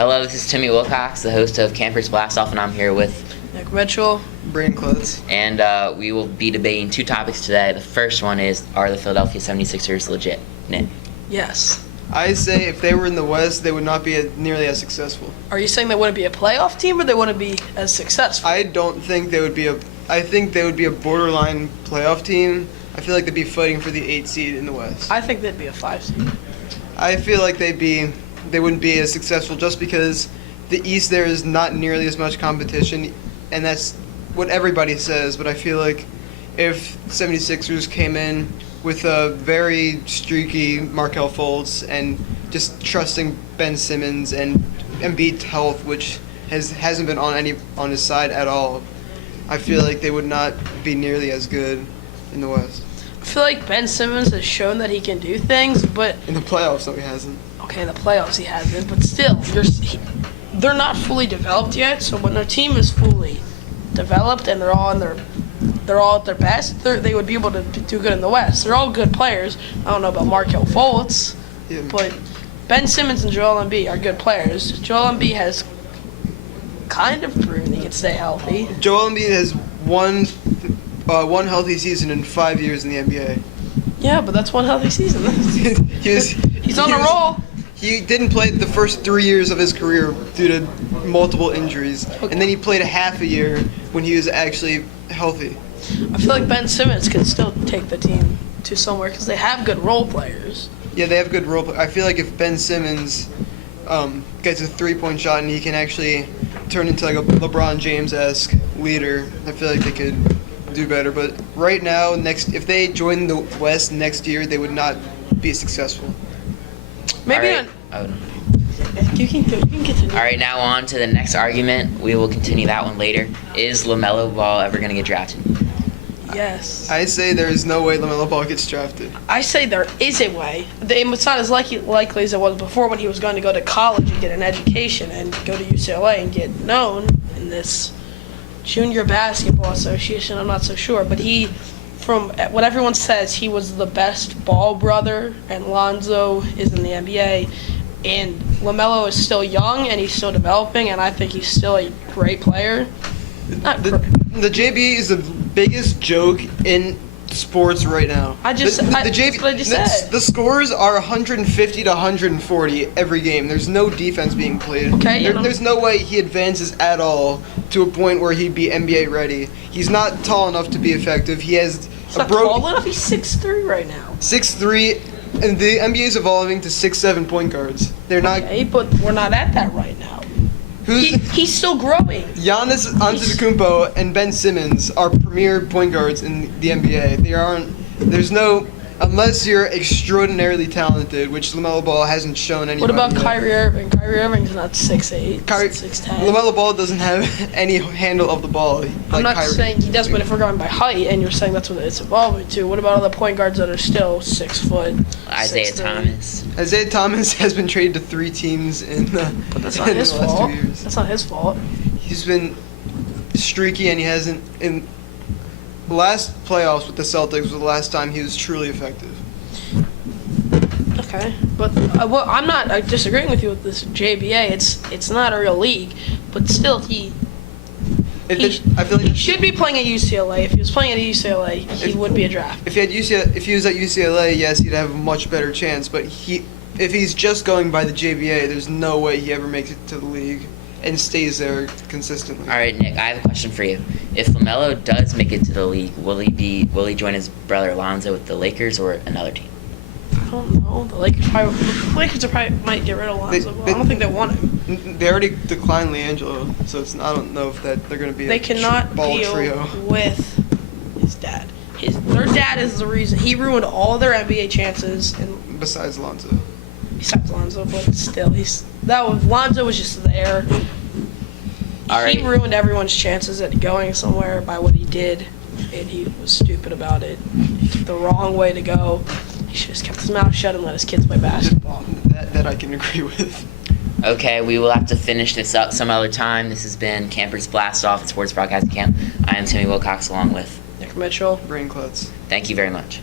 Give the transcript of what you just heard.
Hello, this is Timmy Wilcox, the host of Campers Blast Off, and I'm here with Nick Mitchell. Brain Klutz. and we will be debating two topics today. The first one is, are the Philadelphia 76ers legit? Nick? Yes. I say if they were in the West, they would not be nearly as successful. Are you saying they wouldn't be a playoff team or they wouldn't be as successful? I don't think they would be I think they would be a borderline playoff team. I feel like they'd be fighting for the 8th seed in the West. I think they'd be a 5 seed. I feel like they wouldn't be as successful just because the East there is not nearly as much competition, and that's what everybody says. But I feel like if 76ers came in with a very streaky Markelle Fultz and just trusting Ben Simmons and Embiid's health, which hasn't been on his side at all, I feel like they would not be nearly as good in the West. I feel like Ben Simmons has shown that he can do things, but In the playoffs, no, he hasn't. okay, in the playoffs he hasn't, but still, they're not fully developed yet. So when their team is fully developed and they're all at their best, they would be able to do good in the West. They're all good players. I don't know about Markelle Fultz, Yeah. but Ben Simmons and Joel Embiid are good players. Joel Embiid has kind of proven he can stay healthy. Joel Embiid has one healthy season in 5 years in the NBA. Yeah, but that's one healthy season. He's on a roll. He didn't play the first 3 years of his career due to multiple injuries, and then he played a half a year when he was actually healthy. I feel like Ben Simmons can still take the team to somewhere because they have good role players. Yeah, they have good role play. I feel like if Ben Simmons gets a three-point shot and he can actually turn into like a LeBron James-esque leader, I feel like they could do better. But right now, if they join the West next year, they would not be successful. Maybe All right. you can continue. All right, now on to the next argument. We will continue that one later. Is LaMelo Ball ever going to get drafted? Yes. I say there is no way LaMelo Ball gets drafted. I say there is a way. It's not as likely as it was before when he was going to go to college and get an education and go to UCLA and get known in this junior basketball association. I'm not so sure, but from what everyone says, he was the best Ball brother, and Lonzo is in the NBA. And LaMelo is still young and he's still developing, and I think he's still a great player. The JB is the biggest joke in sports right now. That's what I just said. The scores are 150 to 140 every game. There's no defense being played. Okay, There's no way he advances at all to a point where he'd be NBA ready. He's not tall enough to be effective. He has He's not tall enough. He's 6'3" right now. 6'3", and the NBA is evolving to 6'7" point guards. They're not. Okay, but we're not at that right now. He's still growing. Giannis Antetokounmpo and Ben Simmons are premier point guards in the NBA. There's no, unless you're extraordinarily talented, which LaMelo Ball hasn't shown anybody. What about yet. Kyrie Irving? Kyrie Irving's not 6'8", 6'10". LaMelo Ball doesn't have any handle of the ball. I'm not Kyrie. saying he does, but if we're going by height, and you're saying that's what it's evolving to, what about other point guards that are still 6 foot? Isaiah 6'3"? Thomas. Isaiah Thomas has been traded to 3 teams in the, But that's not in his the last fault. 2 years. That's not his fault. He's been streaky, and he hasn't. In the last playoffs with the Celtics was the last time he was truly effective. Okay, but I'm not disagreeing with you with this JBA. It's not a real league, but still he I feel like he should be playing at UCLA. If he was playing at UCLA, he would be a draft. if he was at UCLA, yes, he'd have a much better chance. But if he's just going by the JBA, there's no way he ever makes it to the league and stays there consistently. All right, Nick, I have a question for you. If LaMelo does make it to the league, will he join his brother Lonzo with the Lakers or another team? I don't know. The Lakers might get rid of Lonzo. I don't think they want him. They already declined LiAngelo, so I don't know if they're going to be They cannot ball deal trio. with his dad. Their dad is the reason he ruined all their NBA chances, and Besides Lonzo. besides Lonzo, but still, Lonzo was just there. All right. He ruined everyone's chances at going somewhere by what he did, and he was stupid about it. He took the wrong way to go. He should have just kept his mouth shut and let his kids play basketball. That I can agree with. Okay, we will have to finish this up some other time. This has been Campers Blast Off at Sports Broadcasting Camp. I am Timmy Wilcox along with Nick Mitchell. Brain Klutz. Thank you very much.